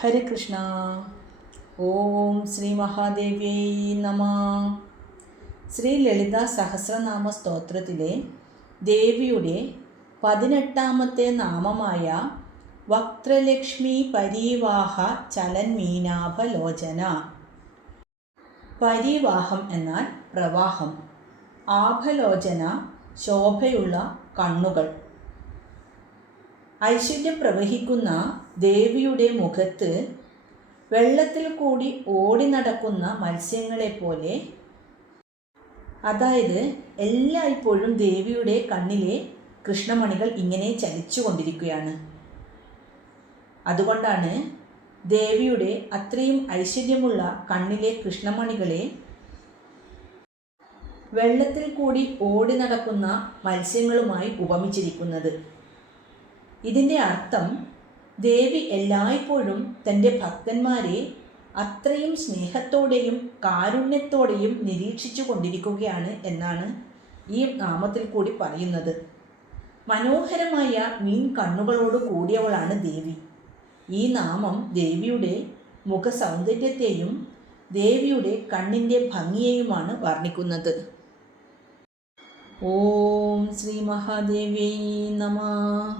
ഹരേ കൃഷ്ണ. ഓം ശ്രീ മഹാദേവ്യൈ നമ. ശ്രീ ലളിതാ സഹസ്രനാമ സ്തോത്രത്തിലെ ദേവിയുടെ 18ാമത്തെ നാമമായ വക്ത്രലക്ഷ്മി പരീവാഹ ചലന്മീനാഭലോചന. പരീവാഹം എന്നാൽ പ്രവാഹം, ആഭലോചന ശോഭയുള്ള കണ്ണുകൾ. ഐശ്വര്യം പ്രവഹിക്കുന്ന ദേവിയുടെ മുഖത്ത് വെള്ളത്തിൽ കൂടി ഓടി നടക്കുന്ന മത്സ്യങ്ങളെപ്പോലെ, അതായത് എല്ലായ്പ്പോഴും ദേവിയുടെ കണ്ണിലെ കൃഷ്ണമണികൾ ഇങ്ങനെ ചലിച്ചു കൊണ്ടിരിക്കുകയാണ്. അതുകൊണ്ടാണ് ദേവിയുടെ അത്രയും ഐശ്വര്യമുള്ള കണ്ണിലെ കൃഷ്ണമണികളെ വെള്ളത്തിൽ കൂടി ഓടി നടക്കുന്ന മത്സ്യങ്ങളുമായി ഉപമിച്ചിരിക്കുന്നത്. ഇതിൻ്റെ അർത്ഥം ദേവി എല്ലായ്പ്പോഴും തൻ്റെ ഭക്തന്മാരെ അത്രയും സ്നേഹത്തോടെയും കാരുണ്യത്തോടെയും നിരീക്ഷിച്ചു കൊണ്ടിരിക്കുകയാണ് എന്നാണ് ഈ നാമത്തിൽ കൂടി പറയുന്നത്. മനോഹരമായ മീൻ കണ്ണുകളോട് കൂടിയവളാണ് ദേവി. ഈ നാമം ദേവിയുടെ മുഖസൗന്ദര്യത്തെയും ദേവിയുടെ കണ്ണിൻ്റെ ഭംഗിയെയുമാണ് വർണ്ണിക്കുന്നത്. ഓം ശ്രീ മഹാദേവ്യൈ നമഃ.